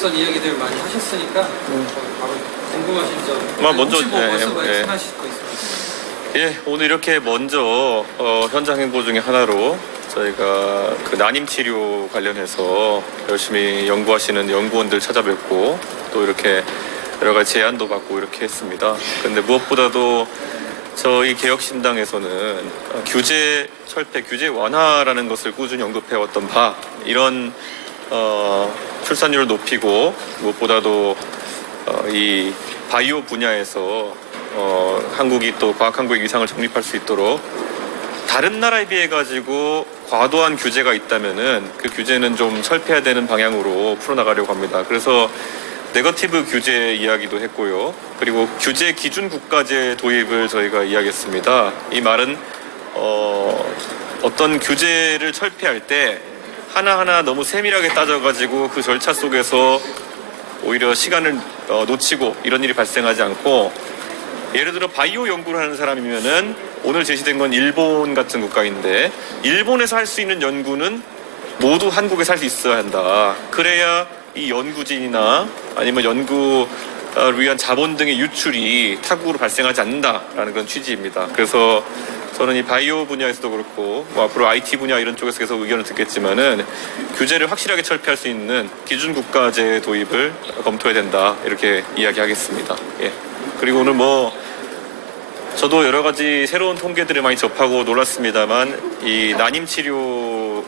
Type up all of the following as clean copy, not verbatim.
개혁선 이야기들 많이 하셨으니까 바로 궁금하신 점 먼저 혹시 뭐 벌써 말씀하실 거 있으면 예, 오늘 이렇게 먼저 현장 행보 중에 하나로 저희가 그 난임 치료 관련해서 열심히 연구하시는 연구원들 찾아뵙고 또 이렇게 여러 가지 제안도 받고 이렇게 했습니다. 근데 무엇보다도 저희 개혁신당에서는 규제 철폐, 규제 완화라는 것을 꾸준히 언급해왔던 바 이런 출산율을 높이고 무엇보다도 이 바이오 분야에서 한국이 또 과학한국의 위상을 정립할 수 있도록 다른 나라에 비해 가지고 과도한 규제가 있다면은 그 규제는 좀 철폐해야 되는 방향으로 풀어나가려고 합니다. 그래서 네거티브 규제 이야기도 했고요. 그리고 규제 기준 국가제 도입을 저희가 이야기했습니다. 이 말은 어떤 규제를 철폐할 때 하나하나 너무 세밀하게 따져가지고 그 절차 속에서 오히려 시간을 놓치고 이런 일이 발생하지 않고 예를 들어 바이오 연구를 하는 사람이면은 오늘 제시된 건 일본 같은 국가인데 일본에서 할 수 있는 연구는 모두 한국에서 할 수 있어야 한다. 그래야 이 연구진이나 아니면 연구를 위한 자본 등의 유출이 타국으로 발생하지 않는다라는 그런 취지입니다. 그래서 저는 이 바이오 분야에서도 그렇고 뭐 앞으로 IT 분야 이런 쪽에서 계속 의견을 듣겠지만은 규제를 확실하게 철폐할 수 있는 기준 국가제 도입을 검토해야 된다 이렇게 이야기하겠습니다. 예. 그리고 오늘 저도 여러 가지 새로운 통계들을 많이 접하고 놀랐습니다만 이 난임 치료가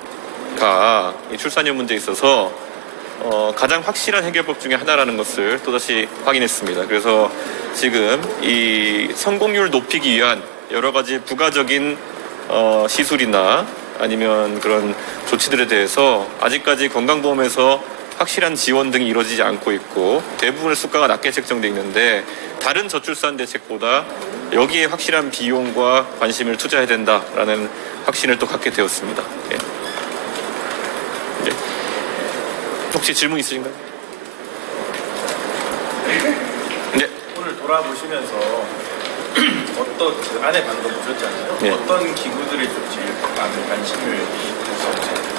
이 출산율 문제에 있어서 가장 확실한 해결법 중에 하나라는 것을 또다시 확인했습니다. 그래서 지금 이 성공률 높이기 위한 여러 가지 부가적인 시술이나 아니면 그런 조치들에 대해서 아직까지 건강보험에서 확실한 지원 등이 이루어지지 않고 있고 대부분의 수가가 낮게 책정되어 있는데 다른 저출산 대책보다 여기에 확실한 비용과 관심을 투자해야 된다라는 확신을 또 갖게 되었습니다. 예. 예. 혹시 질문 있으신가요? 네. 오늘 돌아보시면서 어떤 그 안에 방금 보셨잖아요. 네. 어떤 기구들이 좀 제일 많은 관심을 가지셨지?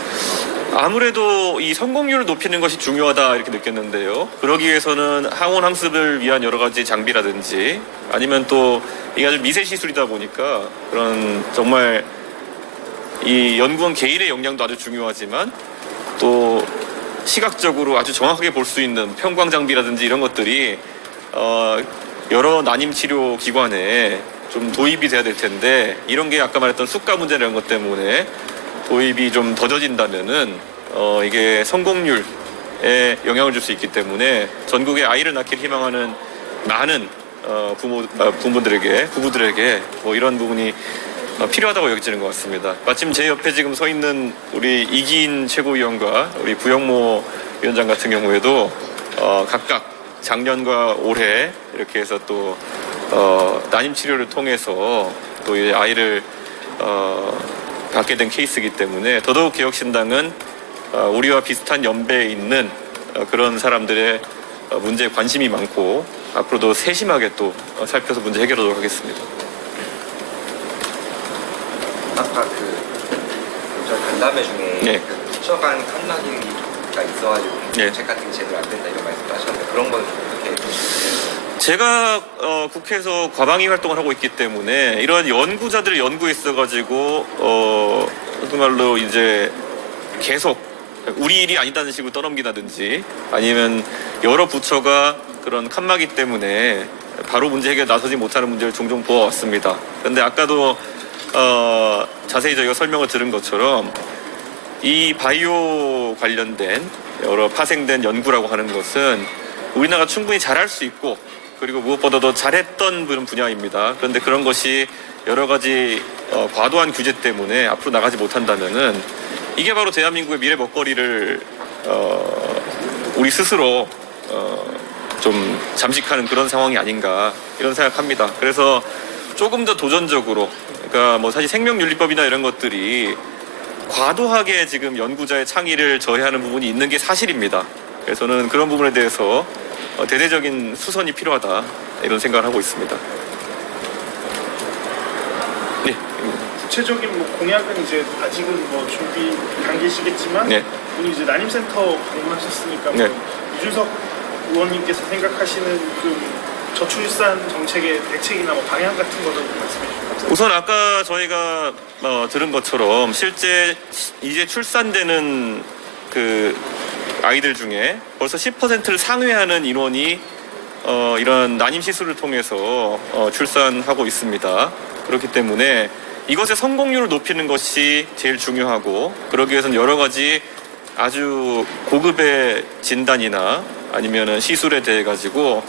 아무래도 이 성공률을 높이는 것이 중요하다 이렇게 느꼈는데요. 그러기 위해서는 항원 항습을 위한 여러 가지 장비라든지 아니면 또 이게 아주 미세 시술이다 보니까 그런 정말 이 연구원 개인의 역량도 아주 중요하지만 또 시각적으로 아주 정확하게 볼 수 있는 편광 장비라든지 이런 것들이 여러 난임 치료 기관에 좀 도입이 돼야 될 텐데 이런 게 아까 말했던 수가 문제라는 것 때문에 도입이 좀 더뎌진다면은 이게 성공률에 영향을 줄 수 있기 때문에 전국에 아이를 낳기를 희망하는 많은 부부들에게 뭐 이런 부분이 필요하다고 여겨지는 것 같습니다. 마침 제 옆에 지금 서 있는 우리 이기인 최고위원과 우리 구영모 위원장 같은 경우에도 각각 작년과 올해 이렇게 해서 또 난임 치료를 통해서 또 이 아이를 갖게 된 케이스이기 때문에 더더욱 개혁신당은 우리와 비슷한 연배에 있는 그런 사람들의 문제에 관심이 많고 앞으로도 세심하게 또 살펴서 문제 해결하도록 하겠습니다. 아까 저 간담회 중에 네. 부처간 칸막이가 있어가지고 네. 정책 같은 게 제대로 안 된다 이런 말씀도 하셨는데 그런 건 어떻게 보시나요? 제가 국회에서 과방위 활동을 하고 있기 때문에 이런 연구자들을 연구에 있어가지고 그말로 이제 계속 우리 일이 아니다는 식으로 떠넘긴다든지 아니면 여러 부처가 그런 칸막이 때문에 바로 문제 해결 나서지 못하는 문제를 종종 보아왔습니다. 그런데 아까도 자세히 저희가 설명을 들은 것처럼 이 바이오 관련된 여러 파생된 연구라고 하는 것은 우리나라가 충분히 잘할 수 있고 그리고 무엇보다도 잘했던 분야입니다. 그런데 그런 것이 여러 가지 과도한 규제 때문에 앞으로 나가지 못한다면은 이게 바로 대한민국의 미래 먹거리를 우리 스스로 좀 잠식하는 그런 상황이 아닌가 이런 생각합니다. 그래서 조금 더 도전적으로 그러니까 뭐 사실 생명윤리법이나 이런 것들이 과도하게 지금 연구자의 창의를 저해하는 부분이 있는 게 사실입니다. 그래서 저는 그런 부분에 대해서 대대적인 수선이 필요하다 이런 생각을 하고 있습니다. 네. 구체적인 뭐 공약은 이제 아직은 뭐 준비 단계시겠지만 네. 오늘 이제 난임센터 방문하셨으니까 네. 뭐 유준석 의원님께서 생각하시는 좀 저출산 정책의 대책이나 뭐 방향 같은 거를 말씀해 주시면 감사합니다. 우선 아까 저희가 들은 것처럼 실제 이제 출산되는 그 아이들 중에 벌써 10%를 상회하는 인원이 이런 난임 시술을 통해서 출산하고 있습니다. 그렇기 때문에 이것의 성공률을 높이는 것이 제일 중요하고, 그러기 위해서는 여러 가지 아주 고급의 진단이나 아니면은 시술에 대해 가지고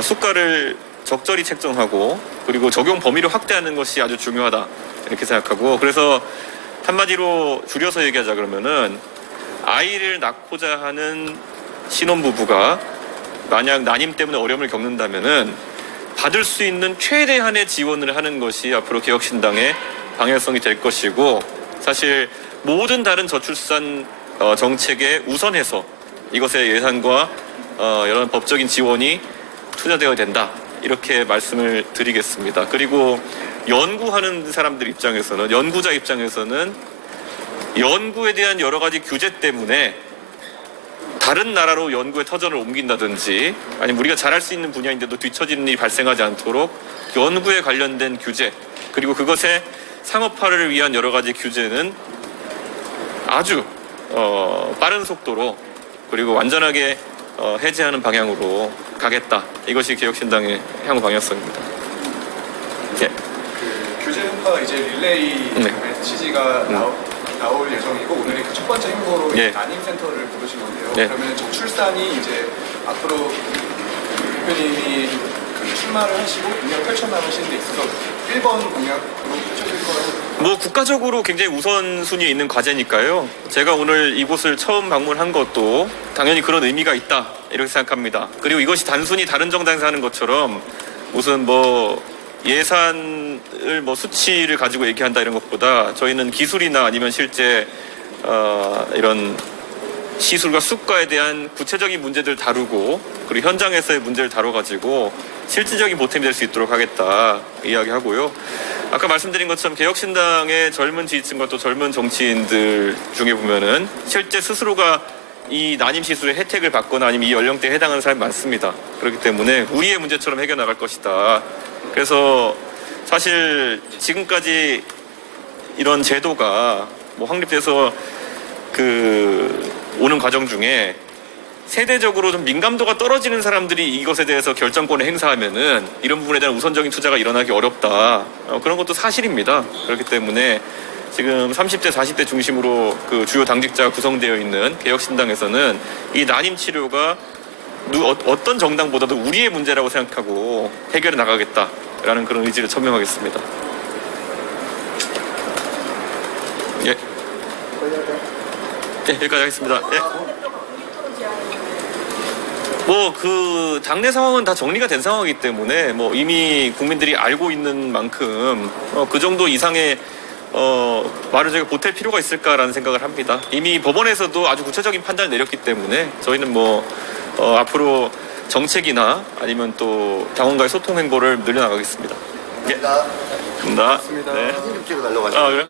수가를 적절히 책정하고 그리고 적용 범위를 확대하는 것이 아주 중요하다 이렇게 생각하고, 그래서 한마디로 줄여서 얘기하자 그러면은 아이를 낳고자 하는 신혼부부가 만약 난임 때문에 어려움을 겪는다면은 받을 수 있는 최대한의 지원을 하는 것이 앞으로 개혁신당의 방향성이 될 것이고, 사실 모든 다른 저출산 정책에 우선해서 이것의 예산과 이런 법적인 지원이 투자되어야 된다 이렇게 말씀을 드리겠습니다. 그리고 연구하는 사람들 입장에서는, 연구자 입장에서는 연구에 대한 여러 가지 규제 때문에 다른 나라로 연구의 터전을 옮긴다든지 아니면 우리가 잘할 수 있는 분야인데도 뒤처지는 일이 발생하지 않도록 연구에 관련된 규제, 그리고 그것의 상업화를 위한 여러 가지 규제는 아주 빠른 속도로 그리고 완전하게 해제하는 방향으로 가겠다. 이것이 개혁신당의 향후 방향성입니다. 예. 그 규제 행사가 이제 릴레이 취지가 나올 예정이고, 오늘이 그 첫 번째 행보로 예. 난임센터를 부르신 건데요. 예. 그러면 저출산이 이제 앞으로 대표님이 그 출마를 하시고 공약을 펼쳐나가시는 데 있어서 1번 공약으로 펼쳐질 거라고. 뭐 국가적으로 굉장히 우선순위에 있는 과제니까요. 제가 오늘 이곳을 처음 방문한 것도 당연히 그런 의미가 있다 이렇게 생각합니다. 그리고 이것이 단순히 다른 정당에서 하는 것처럼 무슨 뭐 예산을 뭐 수치를 가지고 얘기한다 이런 것보다 저희는 기술이나 아니면 실제 이런 시술과 수가에 대한 구체적인 문제들 다루고 그리고 현장에서의 문제를 다뤄가지고 실질적인 보탬이 될 수 있도록 하겠다 이야기하고요. 아까 말씀드린 것처럼 개혁신당의 젊은 지지층과 또 젊은 정치인들 중에 보면은 실제 스스로가 이 난임 시술의 혜택을 받거나 아니면 이 연령대에 해당하는 사람이 많습니다. 그렇기 때문에 우리의 문제처럼 해결나갈 것이다. 그래서 사실 지금까지 이런 제도가 뭐 확립돼서 오는 과정 중에 세대적으로 좀 민감도가 떨어지는 사람들이 이것에 대해서 결정권을 행사하면은 이런 부분에 대한 우선적인 투자가 일어나기 어렵다. 그런 것도 사실입니다. 그렇기 때문에 지금 30대, 40대 중심으로 그 주요 당직자가 구성되어 있는 개혁신당에서는 이 난임 치료가 어떤 정당보다도 우리의 문제라고 생각하고 해결해 나가겠다라는 그런 의지를 천명하겠습니다. 예. 예, 여기까지 하겠습니다. 예. 뭐 그 당내 상황은 다 정리가 된 상황이기 때문에 뭐 이미 국민들이 알고 있는 만큼 그 정도 이상의 말을 저희가 보탤 필요가 있을까라는 생각을 합니다. 이미 법원에서도 아주 구체적인 판단을 내렸기 때문에 저희는 뭐 앞으로 정책이나 아니면 또 당원과의 소통 행보를 늘려나가겠습니다. 예. 감사합니다. 네. 찍어 달라고 하시죠. 그래?